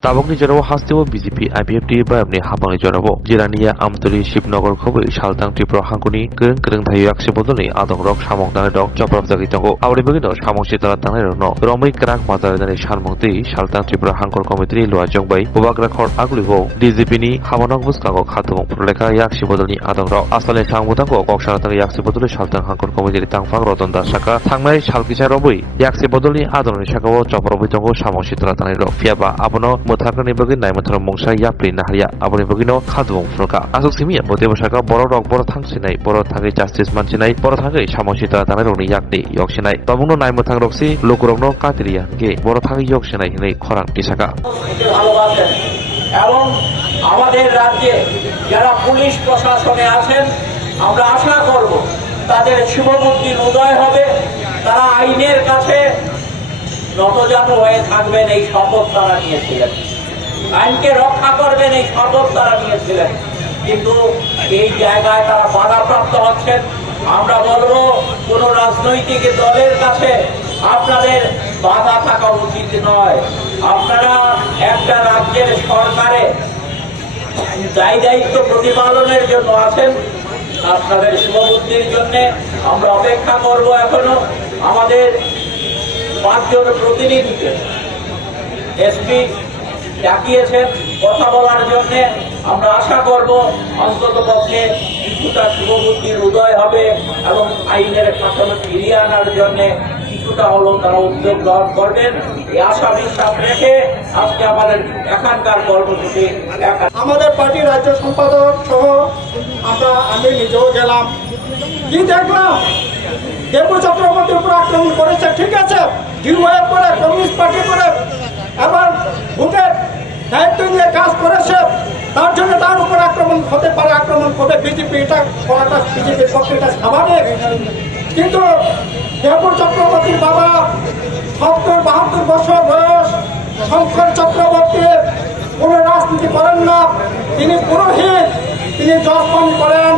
Tabangni Jarabo Hasteo BJP IPFT Babni Habangi Jarabo Jirania Amturi Shipnogor Kobe Shaltang Tripro Hankuni Kern Thayak Sibodoni Adong Rock Shamong Dog Chopper of the Gitango Audi Begino Shamong Shitara Tanero Romi Krak Mata than Shalmonti Shaltang Tripro Hankor Committee Loa Jongbay Ubagra Court Aglivo DZPini Hamanok Buskago Hatung Proleka Yak Sibodoni Adong Rock Asale Changutango Koksharata Yak Sibodoli Shaltang Hankor Committee Tangfang Rotonda Shaka Tangmai Shalkisha Robui Yak Sibodoli Adon Shakawo Chopper of Bitongo Shamong Shitara Tanero Fiaba Abono Motakani Bagin Naimathar Mongsa Yapli Nahria Aboni Bagino Khadung Froka Asuk Simia Bodebashaka Borok Bor Thangsinai Bor Thangi Justice Manchinai Bor Thangi Shamoshita Tanaroni Yakni Yokshinai Tabuno Naimathang Roksi Lokurogno Katiria Ge Bor Thangi Yokshinai Hinai Khorang Kisaka এবং আমাদের রাজ্যে যারা police প্রশাসনে আছেন আমরা আশা করব তাদের শুভবুদ্ধির উদয় হবে তারা আইনের কাছে নতজানু হয়ে থাকবেন এই শপথ তারা নিয়েছিলেন আইনকে রক্ষা করবেন এই শপথ তারা নিয়েছিলেন কিন্তু এই জায়গায় তারা বাধাপ্রাপ্ত হচ্ছেন আমরা বলবো কোন রাজনৈতিক দলের কাছে আপনাদের বাধা থাকা উচিত নয় আপনারা একটা রাজ্যের সরকারে দায়িত্ব প্রতিপালনের জন্য আছেন আপনাদের শুভবুদ্ধির জন্য আমরা অপেক্ষা করব এখনো আমাদের 5 জন প্রতিনিধিকে এসপি ডাকিয়েছেন কথা বলার জন্য আমরা আশা করব অন্ততপক্ষে কিছুটা শুভবুদ্ধির উদয় হবে এবং আইনের শাসন ফিরিয়ে আনার জন্য কিছুটা হলেও তারা উদ্যোগ গ্রহণ করবেন এই আশা বিশ্বাস রেখে আজকে আমাদের এখানকার কর্মসূচি আমাদের পার্টির রাজ্য সম্পাদক সহ আমি নিজেও গেলাম কি দেখলাম দেবু চক্রবর্তীর উপর আক্রমণ করেছে ঠিক আছে ডিওয়াই করে কমিউনিস্ট পার্টি করে এবার ভোটের দায়িত্ব নিয়ে কাজ করেছে তার জন্য তার উপর আক্রমণ হতে পারে আক্রমণ করবে বিজেপি এটা করাটা বিজেপির পক্ষে এটা স্বাভাবিক কিন্তু দেবু চক্রবর্তীর বাবা ৭০-৭২ বছর বয়স শঙ্কর চক্রবর্তী কোনো রাজনীতি করেন না তিনি পুরোহিত তিনি জজপানি করেন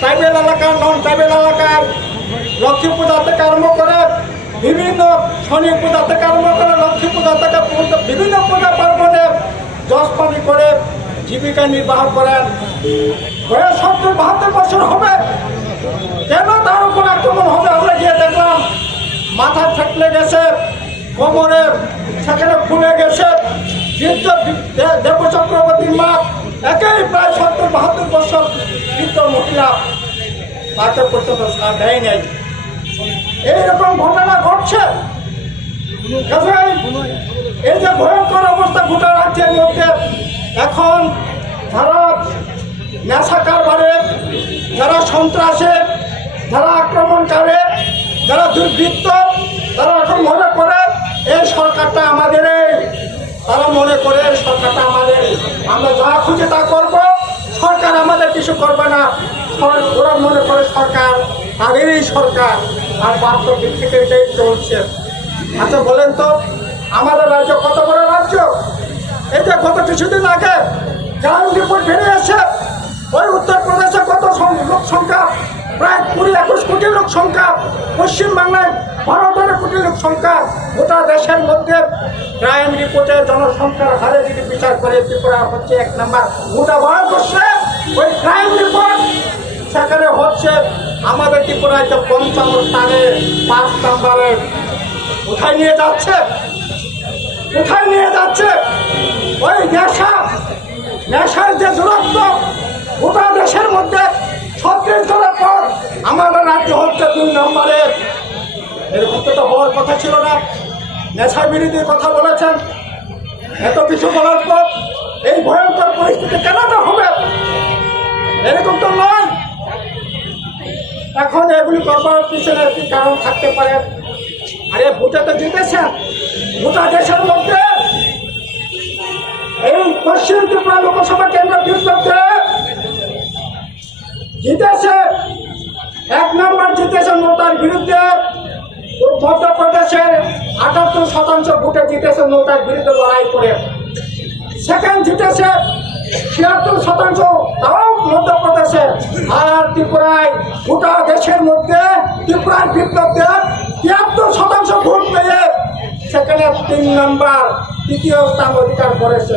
ট্রাইবেল এলাকার নন ট্রাইবেল এলাকার লক্ষ্মী পূজা থেকে আরম্ভ করে বিভিন্ন শনি পূজা থেকে আরম্ভ করে লক্ষ্মী পূজা থেকে বিভিন্ন পূজা পার্বণে জজপানি করে জীবিকা নির্বাহ করেন বয়স ৭০-৭২ বছর হবে কেন তার উপর আক্রমণ হবে আমরা গিয়ে দেখলাম মাথা থেকলে গেছে কোমরে সেখানে খুলে গেছে দেব চক্রবর্তীর মা একেই প্রায় ৭০-৭২ বছর বৃদ্ধ মহিলা তাকে পর্যন্ত সার দেয় নাই এইরকম ঘটনা ঘটছে এই যে ভয়ঙ্কর অবস্থা গোটা রাজ্যের মধ্যে এখন যারা নেশা কারবারে যারা সন্ত্রাসে যারা আক্রমণকারী যারা দুর্বৃত্ত তারা এখন মনে করে এই সরকারটা আমাদের তারা মনে করে সরকারটা আমাদের আমরা যা খুঁজে তা করব সরকার আমাদের কিছু করবে না ওরা মনে করে সরকার তাদেরই সরকার আর বাস্তব দিক থেকে এটাই চলছে আচ্ছা বলেন তো আমাদের রাজ্য কত বড় রাজ্য এই যে গত কিছুদিন আগে গ্রাউন্ড রিপোর্ট বেরিয়েছে ওই উত্তরপ্রদেশে কত লোক সংখ্যা প্রায় 20-21 কোটি লোক সংখ্যা পশ্চিমবাংলায় 12 কোটি লোক সংখ্যা গোটা দেশের মধ্যে ক্রাইম রিপোর্টে জনসংখ্যার হারে যদি বিচার করে ত্রিপুরা হচ্ছে 1 নম্বর গোটা ভারতবর্ষে ওই ক্রাইম রিপোর্ট সেখানে হচ্ছে আমাদের ত্রিপুরায় তো 55 স্থানে 5 নম্বরে কোথায় নিয়ে যাচ্ছে ওই নেশার যে দূরত্ব গোটা দেশের মধ্যে 36 জনের পর আমাদের রাজ্য হচ্ছে 2 নম্বরে এরকম তো হওয়ার কথা ছিল না নেশা বিরোধীর কথা বলেছেন এত কিছু বলার পর এই ভয়ঙ্কর পরিস্থিতি কেন হবে এরকম তো নয় এখন এগুলি করবার পিছনে কি কারণ থাকতে পারে আরে ভোটে তো জিতেছেন গোটা দেশের মধ্যে এই পশ্চিম ত্রিপুরা লোকসভা কেন্দ্র বিরুদ্ধে জিতেছে 1 নম্বর জিতেছে নোটার বিরুদ্ধে মধ্যপ্রদেশের 78% ভোটে জিতেছে নোটার বিরুদ্ধে লড়াই করে সেকেন্ড জিতেছে 76% তাও মধ্যপ্রদেশে আর ত্রিপুরায় গোটা দেশের মধ্যে ত্রিপুরার বিপ্লবদের 73% ভোট পেয়ে সেখানে 3 নম্বর তৃতীয় স্থান অধিকার করেছে।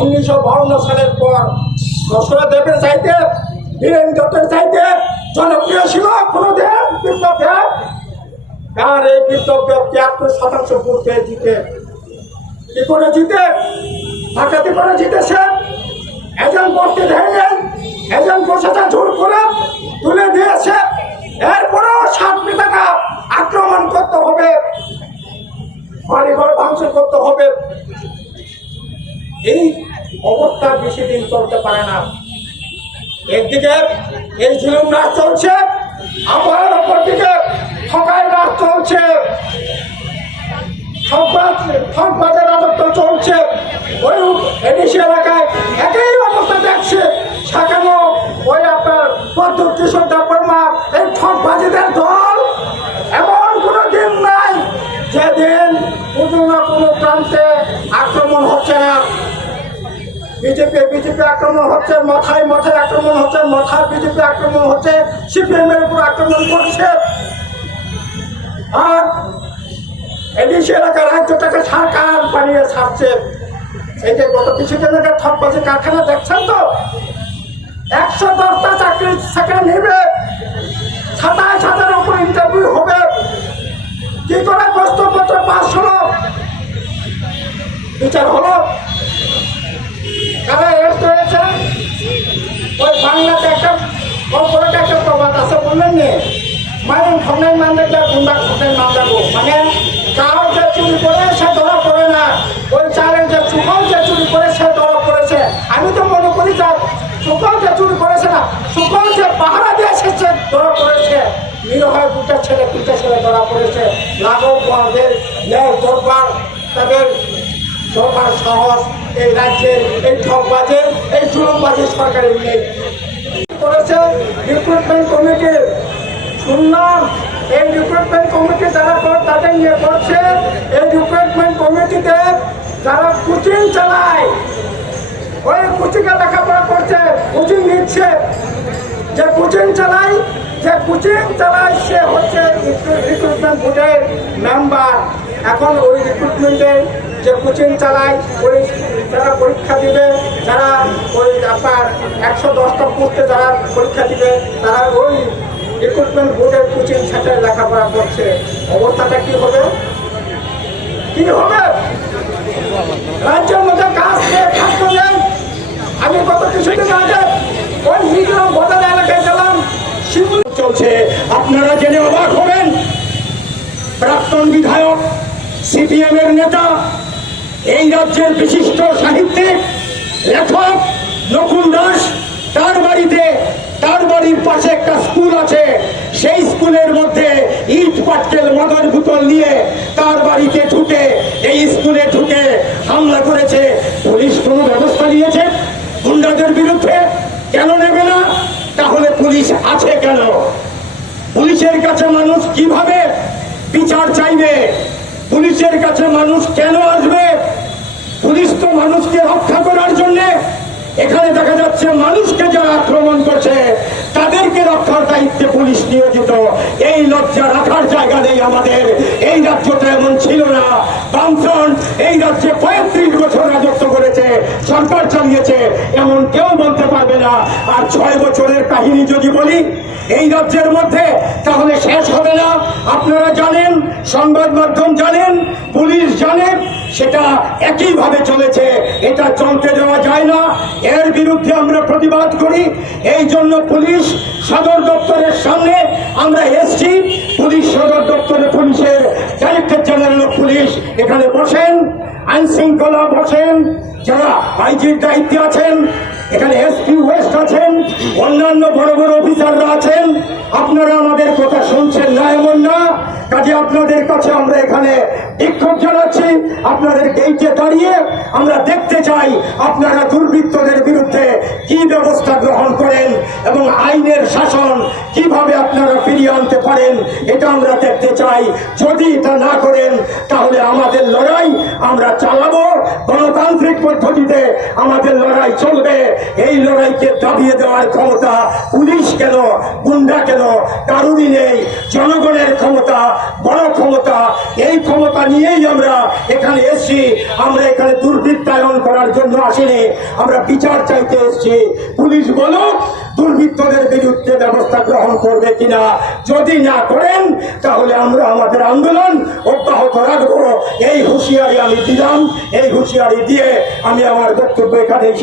1952 সালের পর দশরথ দেবের চাইতে বীরেন দত্তের চাইতে জনপ্রিয় ছিল কোনোদিন বিপ্লব দেব। আর এই বিপ্লব দেব 73% ভোট পেয়ে জিতে। কি করে জিতে? ডাকাতি করে জিতেছে। এজেন্ট বসতে ভেঙে এজেন্ট বসেছে জোর করে তুলে দিয়েছে। এরপরেও 7 টাকা আক্রমণ করতে হবে, বাড়িঘর ভাঙচুর করতে হবে। এই অবস্থা বেশি দিন চলতে পারে না। একদিকে এই জুলুম রাজ চলছে, আবহাওয়ার অপর দিকে ঠকাই রাজ চলছে, ঠকবাজের রাজত্ব চলছে। ওই এডিসি এলাকায় একই অবস্থা দেখছে। সেখানে ওই আপনার পদ্মুর কিশোর দেববর্মা এই ঠকবাজিদের দল এমন কোনো দিন নাই যেদিন কোনো না কোনো প্রান্তে আক্রমণ হচ্ছে না। বিজেপি আক্রমণ হচ্ছে, মাথায় আক্রমণ হচ্ছে, মাথায় বিজেপি আক্রমণ হচ্ছে, সিপিএম এর উপর আক্রমণ করছে। আর এডিসি এলাকার রাজ্যটাকে সরকার বানিয়ে ছাড়ছে। এই যে গত কিছুদিন আগে ঠকবাজি কারখানা দেখছেন তো, 110টা চাকরি সেখানে নেবে, 27,000 উপর ইন্টারভিউ হবে। কি করে প্রশ্নপত্র পাস হলো? বিচার হলো? কারা অ্যারেস্ট হয়েছে? ওই বাংলাতে একটা কর্পোরেট একটা প্রবাদ আছে, বললেন নি, মাইন খন্ডাই মান দেখলে গুন্ডা খন্ডাই মান দেবো। মানে চাল যে চুরি করে সে ধরা পড়ে না, ওই চালের যে সুফল যে চুরি করে সে ধরা পড়েছে। আমি তো মনে করি যে সুফল যে চুরি করেছে না, সুফল যে পাহারা দিয়ে এসেছে ধরা পড়েছে। নিরীহ দুটা ছেলে ধরা পড়েছে। লাঘব বলদের ন্যায় দরবার, তাদের দরবার সাহস এই রাজ্যের এই ঠকবাজের এই জুলুমবাজের সরকারের নেই। করেছে রিক্রুটমেন্ট কমিটি, শুনলাম এই রিক্রুটমেন্ট কমিটি যারা তাদের নিয়ে করছে। এই রিক্রুটমেন্ট কমিটিতে যারা কোচিং চালায়, ওই কোচিংয়ে লেখাপড়া করছে, কোচিং নিচ্ছে। যে কোচিং চালায় সে হচ্ছে রিক্রুটমেন্ট বোর্ডের মেম্বার। এখন ওই রিক্রুটমেন্টে যে কোচিং চালায়, ওই যারা পরীক্ষা দিবে, যারা ওই আপনার 110টা পোস্টে যারা পরীক্ষা দিবে, তারা ওই রিক্রুটমেন্ট বোর্ডের কোচিং সেন্টারে লেখাপড়া করছে। অবস্থাটা কি হবে? রাজ্যের মধ্যে কাজ খাদ্য নেই। আমি গত কিছুদিন আগে ওই মিজোরাম বর্ডার এলাকায় গেলাম, চলছে। আপনারা জেনে অবাক হবেন, প্রাক্তন বিধায়ক সিপিএম এর নেতা, এই রাজ্যের বিশিষ্ট সাহিত্যিক লেখক নকুল দাস, তার বাড়ির পাশে একটা স্কুল আছে। সেই স্কুলের মধ্যে ইট পাটকেল মদের বোতল নিয়ে তার বাড়িতে ঢুকে, এই স্কুলে ঢুকে হামলা করেছে। পুলিশ কোনো ব্যবস্থা নিয়েছে গুন্ডাদের বিরুদ্ধে? কেন নেবে না? তাহলে পুলিশ আছে কেন? পুলিশের কাছে মানুষ কিভাবে বিচার চাইবে? পুলিশের কাছে মানুষ কেন আসবে? পুলিশ তো মানুষকে রক্ষা করার জন্য। এখানে দেখা যাচ্ছে মানুষকে যারা আক্রমণ করছে তাদেরকে রক্ষার দায়িত্বে পুলিশ নিয়োজিত। এই লজ্জা রাখার জায়গা নেই আমাদের। এই রাজ্যটা এমন ছিল না। বামফ্রন্ট এই রাজ্যে 35 বছর রাজত্ব করেছে, সরকার চালিয়েছে, এমন কেউ বলতে পারবে না। আর 6 বছরের কাহিনী যদি বলি এই রাজ্যের মধ্যে, তাহলে শেষ হবে না। আপনারা জানেন, সংবাদ মাধ্যম জানেন, পুলিশ জানেন, সেটা একইভাবে চলেছে। এটা চলতে দেওয়া যায় না। এর বিরুদ্ধে আমরা প্রতিবাদ করি। এই জন্য পুলিশ সদর দপ্তরের সামনে আমরা এসছি। পুলিশ সদর দপ্তরে পুলিশের ডাইরেক্টর জেনারেল অফ পুলিশ এখানে বসেন, আইন শৃঙ্খলা বসেন, যারা আইজির দায়িত্বে আছেন, এখানে এসপি ওয়েস্ট আছেন, অন্যান্য বড় বড় অফিসাররা আছেন। আপনারা আমাদের কথা শুনছেন না এমন না। কাজে আপনাদের কাছে আমরা এখানে বিক্ষোভ জানাচ্ছি। আপনাদের গেইটে দাঁড়িয়ে আমরা দেখতে চাই আপনারা দুর্বৃত্তদের বিরুদ্ধে কি ব্যবস্থা গ্রহণ করেন এবং আইনের শাসন কিভাবে আপনারা ফিরিয়ে আনতে পারেন এটা আমরা দেখতে চাই। যদি এটা না করেন তাহলে আমাদের লড়াই আমরা চালাবো, গণতান্ত্রিক পদ্ধতিতে আমাদের লড়াই চলবে। এই লড়াইকে দাবিয়ে দেওয়ার ক্ষমতা পুলিশ কেন, গুন্ডা কেন, কারুরই নেই। জনগণের ক্ষমতা, বড় ক্ষমতা। এই ক্ষমতা নিয়েই আমরা এখানে এসেছি। আমরা এখানে দুর্বৃত্তায়ন করার জন্য আসিনি, আমরা বিচার চাইতে এসেছি। পুলিশ বলুক দুর্বৃত্তদের বিরুদ্ধে ব্যবস্থা গ্রহণ করবে কিনা। যদি না করেন তাহলে আমরা আমাদের আন্দোলন অব্যাহত রাখবো। এই হুঁশিয়ারি আমি দিলাম। এই হুঁশিয়ারি দিয়ে আমি আমার বক্তব্য এখানে